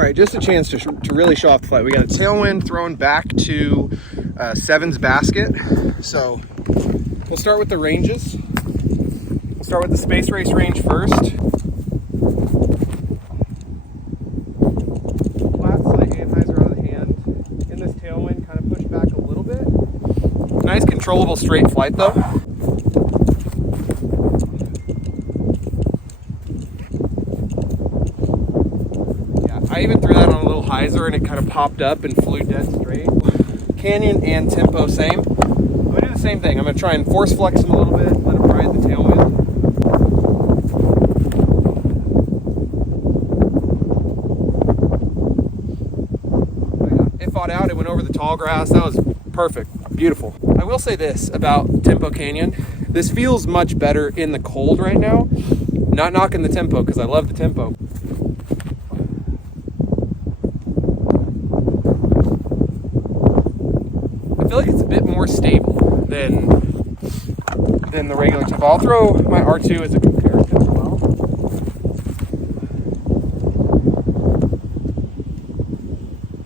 All right, just a chance to really show off the flight. We got a tailwind thrown back to Seven's basket. So we'll start with the ranges. We'll start with the Space Race range first. Flat, slight anhyzer out of the hand. In this tailwind, kind of push back a little bit. Nice controllable straight flight though. I even threw that on a little hyzer and it kind of popped up and flew dead straight. Canyon and tempo same. I'm gonna do the same thing. I'm gonna try and force flex them a little bit, let them ride the tailwind. It fought out, it went over the tall grass. That was perfect, beautiful. I will say this about Tempo Canyon. This feels much better in the cold right now. Not knocking the tempo because I love the tempo. I feel like it's a bit more stable than the regular tempo. I'll throw my R2 as a comparison as well.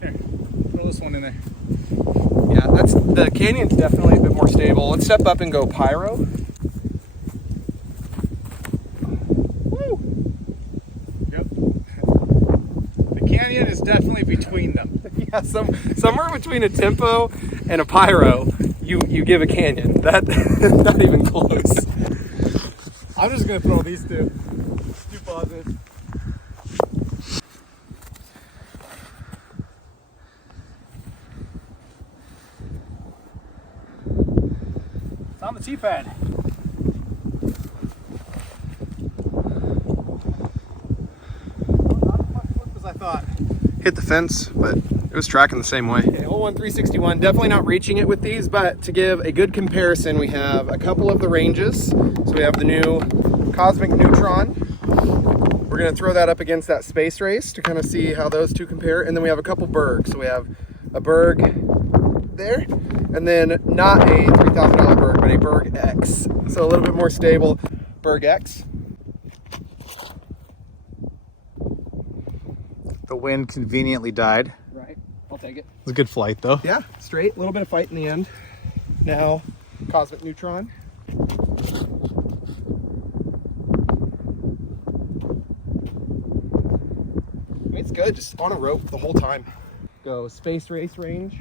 Here, throw this one in there. Yeah, the Canyon's definitely a bit more stable. Let's step up and go pyro. Woo! Yep. The Canyon is definitely between them. Yeah, somewhere between a tempo and a pyro, you give a Canyon. That's not even close. I'm just gonna throw these two buzzes. It's on the T-pad. Not as much flip as I thought. Hit the fence, but it was tracking the same way. Okay, hole 1, 361. Definitely not reaching it with these, but to give a good comparison, we have a couple of the ranges. So we have the new Cosmic Neutron. We're gonna throw that up against that Space Race to kind of see how those two compare. And then we have a couple Bergs. So we have a Berg there, and then not a $3,000 Berg, but a Berg X. So a little bit more stable. Berg X. The wind conveniently died. Right, I'll take it. It was a good flight though. Yeah, straight, a little bit of fight in the end. Now, Cosmic Neutron. I mean, it's good, just on a rope the whole time. Go Space Race range.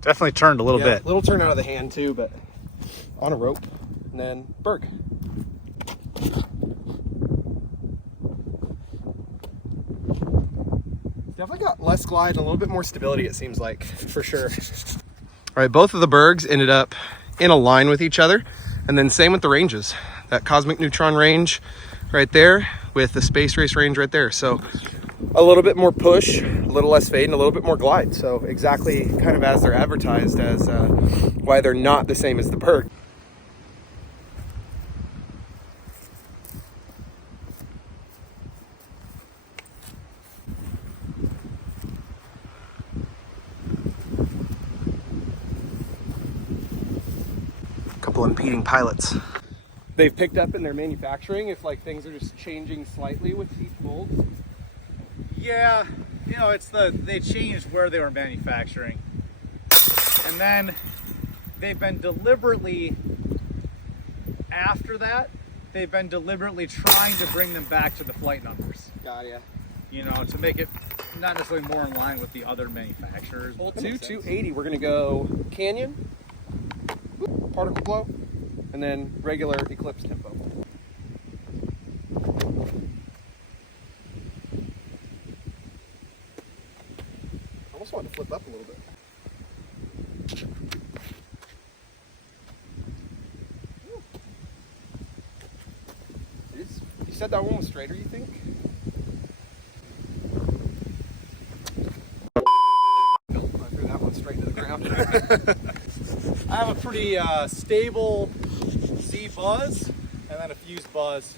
Definitely turned a little bit. Little turn out of the hand too, but on a rope. And then Berg. Definitely got less glide and a little bit more stability, it seems like, for sure. All right, both of the Bergs ended up in a line with each other. And then same with the ranges. That Cosmic Neutron range right there with the Space Race range right there. So a little bit more push, a little less fade, and a little bit more glide. So exactly kind of as they're advertised as why they're not the same as the Berg. Couple impeding pilots. They've picked up in their manufacturing if like things are just changing slightly with each mold. Yeah, you know, they changed where they were manufacturing. And then they've been deliberately, after that, they've been deliberately trying to bring them back to the flight numbers. Got ya. You know, to make it not necessarily more in line with the other manufacturers. Hole 2, 280, we're gonna go Canyon, particle flow, and then regular Eclipse tempo. I almost wanted to flip up a little bit. You said that one was straighter, you think? Nope, I threw that one straight to the ground. I have a pretty stable Z buzz and then a fused buzz.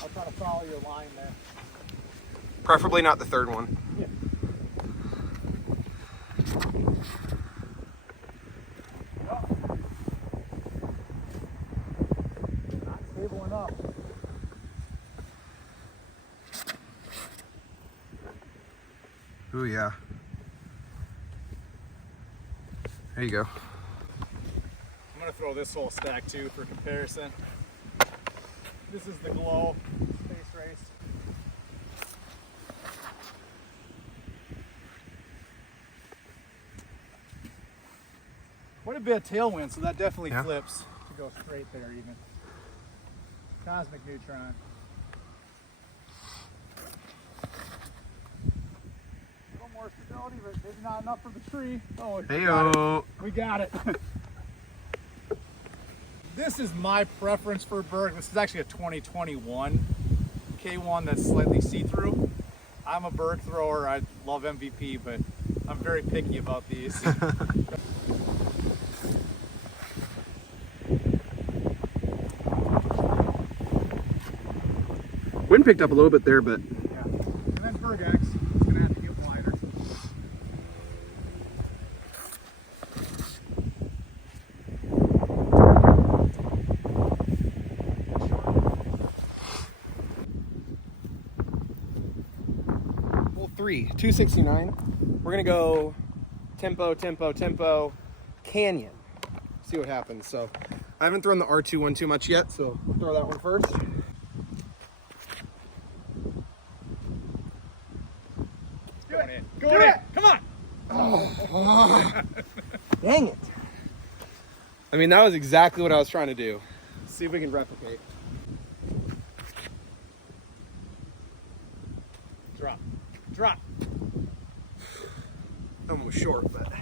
I'll try to follow your line there. Preferably not the third one. Yeah. up. Ooh, yeah. There you go. I'm gonna throw this whole stack too for comparison. This is the Glow Space Race. Quite a bit of tailwind, so that definitely flips to go straight there even. Cosmic Neutron. A little more stability, but maybe not enough for the tree. Oh, Heyo. we got it. This is my preference for a Berg. This is actually a 2021 K1 that's slightly see-through. I'm a Berg thrower. I love MVP, but I'm very picky about these. Wind picked up a little bit there, but yeah. And then Berg X, it's gonna have to get wider. well, 269. We're gonna go tempo, tempo, tempo, canyon. See what happens. So I haven't thrown the R2 one too much yet, so we'll throw that one first. Going in. Going in. Come on. Oh. Dang it. I mean, that was exactly what I was trying to do. Let's see if we can replicate. Drop. Drop. Almost short, but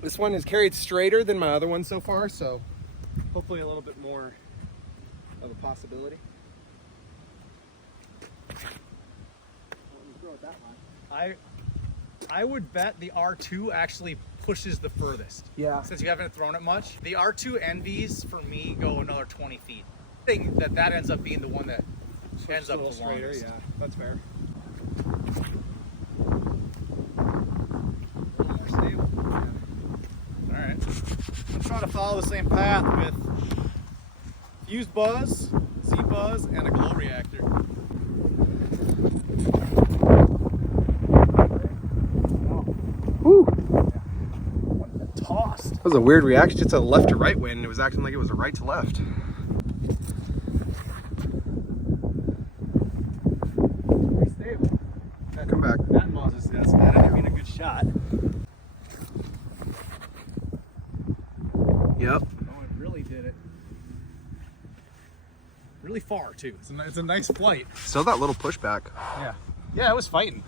this one is carried straighter than my other one so far, so hopefully a little bit more of a possibility. I would bet the R2 actually pushes the furthest. Yeah. Since you haven't thrown it much. The R2 envies for me go another 20 feet. I think that ends up being the one that ends up the longest. Yeah, that's fair. More stable. Yeah. All right. I'm trying to follow the same path with Fuzed Buzzz, Z-Buzz, and a glow reactor. Woo! Tossed. That was a weird reaction. It's a left to right wind. It was acting like it was a right to left. Pretty stable. Come back. That Buzzz that ended up being a good shot. Yep. Oh, it really did it. Really far too. It's a nice flight. Still that little pushback. Yeah. Yeah, it was fighting.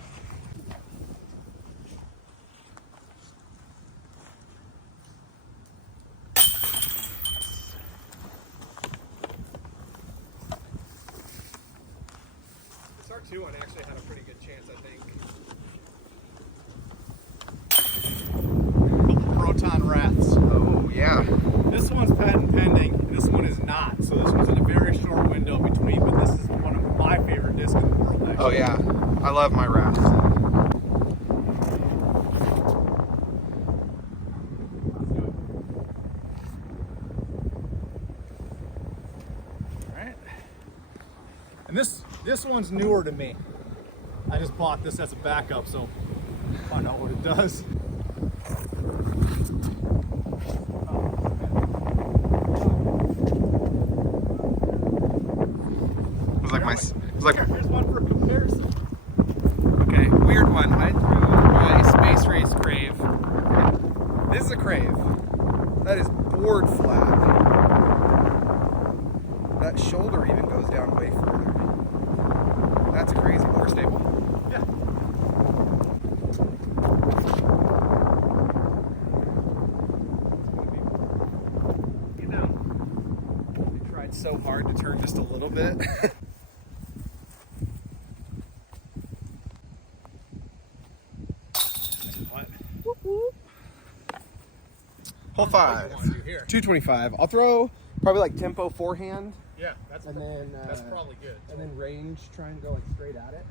This R2 one actually had a pretty good chance, I think. Couple proton rats. Oh, yeah. This one's patent pending, and this one is not. So this one's in a very short window between, but this is one of my favorite discs in the world, actually. Oh, yeah. I love my rafts. Alright. And this one's newer to me. I just bought this as a backup, so find out what it does. Here's one for comparison. Okay, weird one. I threw my Space Race Crave. This is a Crave. That is board flat. That shoulder even goes down way further. That's crazy. Overstable? Yeah. Get down. I tried so hard to turn just a little bit. Hole 5. 225. I'll throw probably like tempo forehand. Yeah, that's probably good. And then range, try and go like straight at it.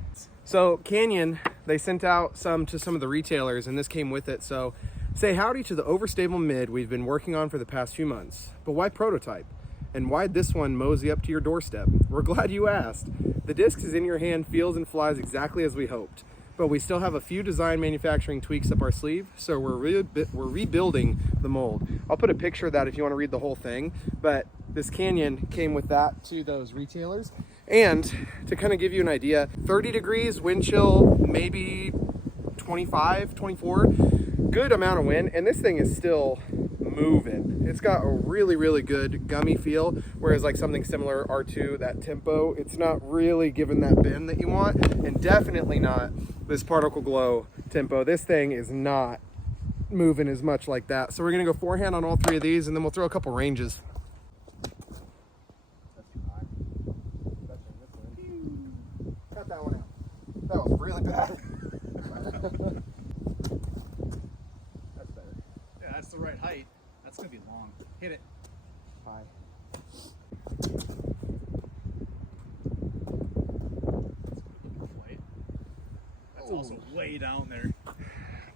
So Canyon, they sent out some to some of the retailers, and this came with it. So say howdy to the overstable mid we've been working on for the past few months. But why prototype? And why'd this one mosey up to your doorstep? We're glad you asked. The disc is in your hand, feels and flies exactly as we hoped. But we still have a few design manufacturing tweaks up our sleeve, so we're rebuilding the mold. I'll put a picture of that if you want to read the whole thing, but this Canyon came with that to those retailers. And to kind of give you an idea, 30 degrees, wind chill, maybe 25, 24, good amount of wind, and this thing is still moving. It's got a really, really good gummy feel, whereas like something similar, R2, that tempo, it's not really giving that bend that you want, and definitely not this particle glow tempo. This thing is not moving as much like that. So we're gonna go forehand on all three of these, and then we'll throw a couple ranges. Cut that one out. That was really bad. That's better. Yeah, that's the right height. That's gonna be long. Hit it. Bye. That's also way down there.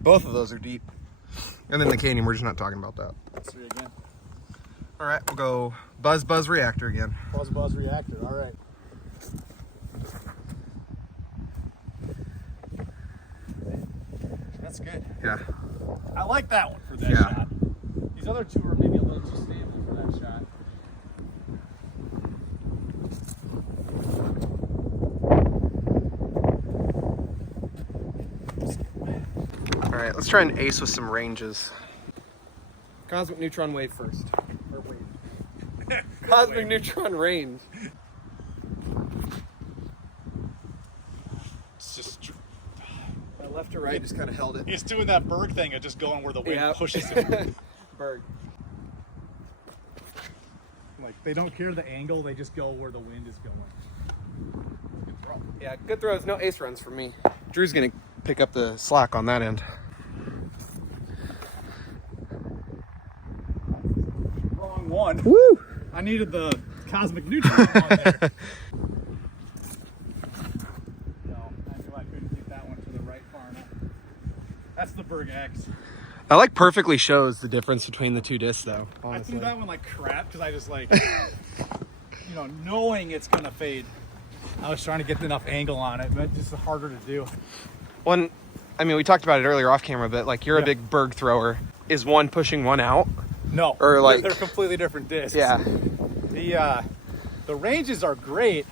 Both of those are deep. And then the Canyon, we're just not talking about that. Let's see again. All right, we'll go Fuzed Buzzz reactor again. Fuzed Buzzz reactor. All right. That's good. Yeah. I like that one for that Yeah. shot. These other two are maybe a little too stable for that shot. All right, let's try and ace with some ranges. Cosmic neutron wave first. Or wave. Cosmic wave. neutron range. It's just Left to right, just kind of held it. he's doing that Berg thing of just going where the wind Yeah. pushes him. Berg. Like they don't care the angle, they just go where the wind is going. Good throw. Yeah, good throws. No ace runs for me. Drew's gonna pick up the slack on that end. Wrong one. Woo! I needed the cosmic neutron one there. No, I knew I couldn't get that one to the right far enough. That's the Berg X. That like perfectly shows the difference between the two discs, though. I Honestly. threw that one like crap because I just like, knowing it's gonna fade. I was trying to get enough angle on it, but it's just harder to do. One, I mean, we talked about it earlier off camera, but like you're a Yeah. big Berg thrower. Is one pushing one out? No, Or like- they're completely different discs. Yeah. The ranges are great.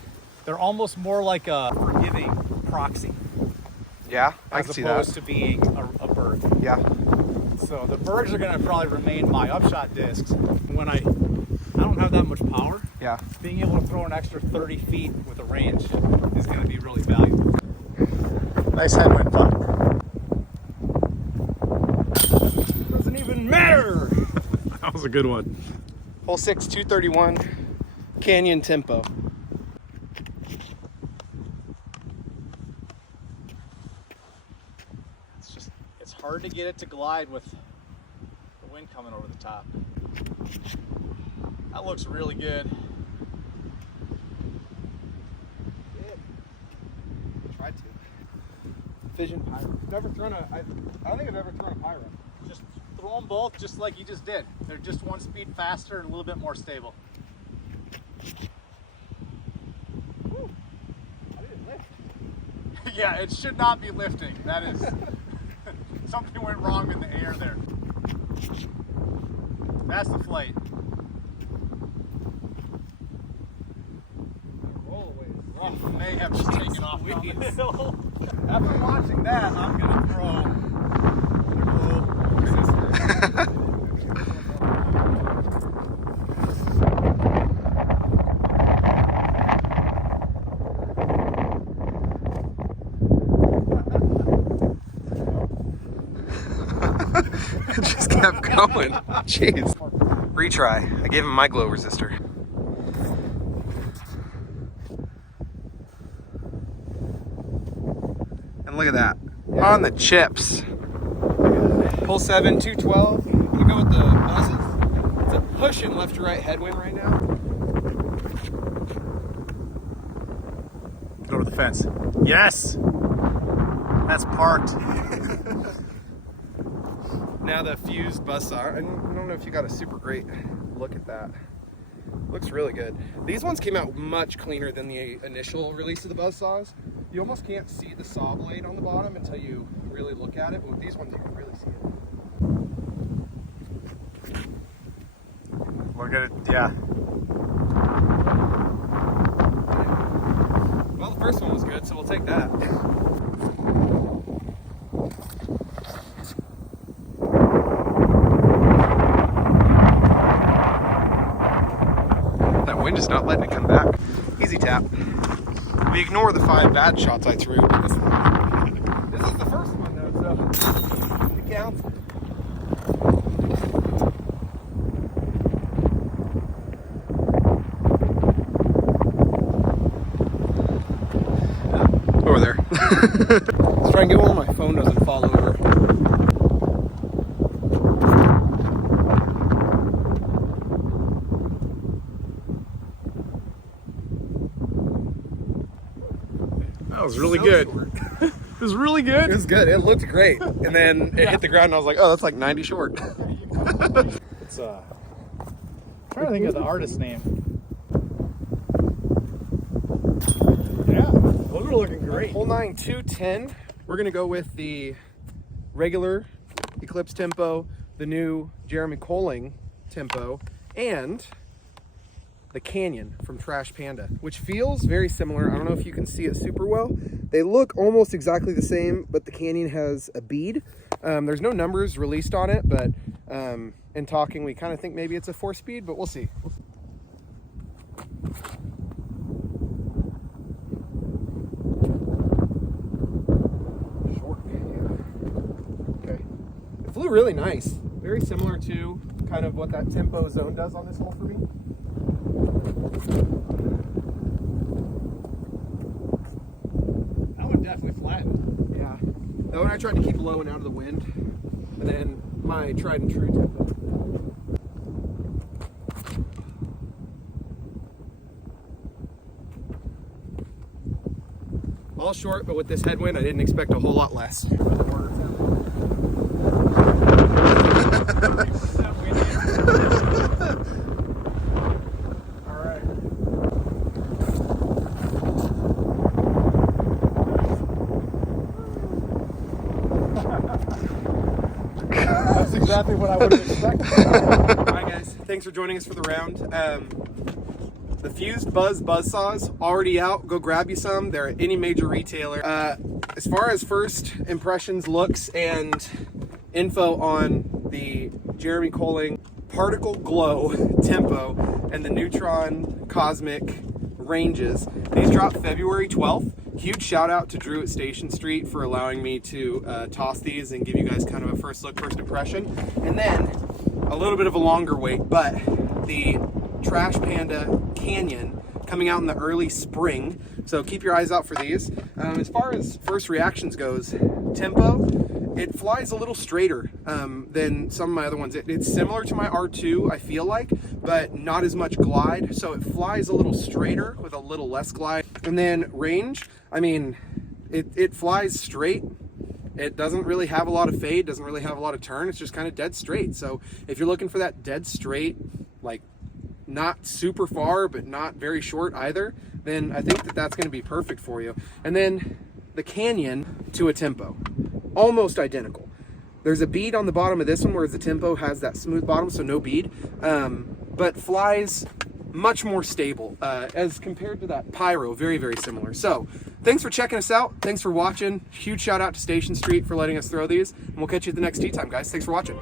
They're almost more like a forgiving proxy Yeah, I as can see opposed that. to being a Berg. Yeah. So the Bergs are gonna probably remain my upshot discs. When I don't have that much power, Yeah. being able to throw an extra 30 feet with a range is gonna be really valuable. Nice headwind putt. Doesn't even matter. That was a good one. Hole 6, 231, Canyon tempo. It's hard to get it to glide with the wind coming over the top. That looks really good. Tried to. Fission pyro. Never thrown a. I don't think I've ever thrown a pyro. Just throw them both just like you just did. They're just one speed faster and a little bit more stable. Woo. I didn't lift. Yeah, it should not be lifting. That is something went wrong in the air there. That's the flight. Roll away. It may have just taken off down the hill. After watching that, I'm gonna It just kept going. Jeez. Retry. I gave him my glow resistor. And look at that. On the chips. Hole 7, 212. I'm gonna go with the buzzes. It's a pushing left to right headwind right now. Get over the fence. Yes! That's parked. Now the Fuzed Buzzz. I don't know if you got a super great look at that. Looks really good. These ones came out much cleaner than the initial release of the buzz saws. You almost can't see the saw blade on the bottom until you really look at it, but with these ones you can really see it. Look at it, yeah. Well, the first one was good, so we'll take that. That wind is not letting it come back. Easy tap. We ignore the 5 bad shots I threw, but this is the first one though, so it counts. Over there. Let's try and get one where my phone doesn't fall over. That was really good. It was really good. It was good. It looked great. And then it hit the ground and I was like, oh, that's like 90 short. It's I'm trying to think of the artist name. Yeah, those are looking great. Hole 9, 210. We're gonna go with the regular Eclipse tempo, the new Jeremy Coling tempo, and the Canyon from Trash Panda, which feels very similar. I don't know if you can see it super well. They look almost exactly the same, but the Canyon has a bead. There's no numbers released on it, but in talking, we kind of think maybe it's a 4-speed, but we'll see. Short, yeah. Okay. It flew really nice. Very similar to kind of what that tempo zone does on this hole for me. That one definitely flattened. Yeah. That one I tried to keep low and out of the wind. And then my tried and true tempo. All short, but with this headwind, I didn't expect a whole lot less. That's exactly what I would have expected. Alright guys, thanks for joining us for the round. The Fuzed Buzzz buzz saws already out. Go grab you some. They're at any major retailer. As far as first impressions, looks, and info on the Jeremy Coling Particle Glow Tempo and the Neutron Cosmic ranges, these dropped February 12th. Huge shout out to Drew at Station Street for allowing me to toss these and give you guys kind of a first look, first impression. And then a little bit of a longer wait, but the Trash Panda Canyon coming out in the early spring. So keep your eyes out for these. As far as first reactions goes, tempo, it flies a little straighter than some of my other ones. It's similar to my R2, I feel like, but not as much glide. So it flies a little straighter with a little less glide. And then range, I mean, it flies straight. It doesn't really have a lot of fade, doesn't really have a lot of turn. It's just kind of dead straight. So if you're looking for that dead straight, like not super far, but not very short either, then I think that that's going to be perfect for you. And then the Canyon to a tempo, almost identical. There's a bead on the bottom of this one, whereas the tempo has that smooth bottom, so no bead, but flies much more stable as compared to that Pyro. Very, very similar. So thanks for checking us out. Thanks for watching. Huge shout out to Station Street for letting us throw these, and we'll catch you at the next tee time, guys. Thanks for watching.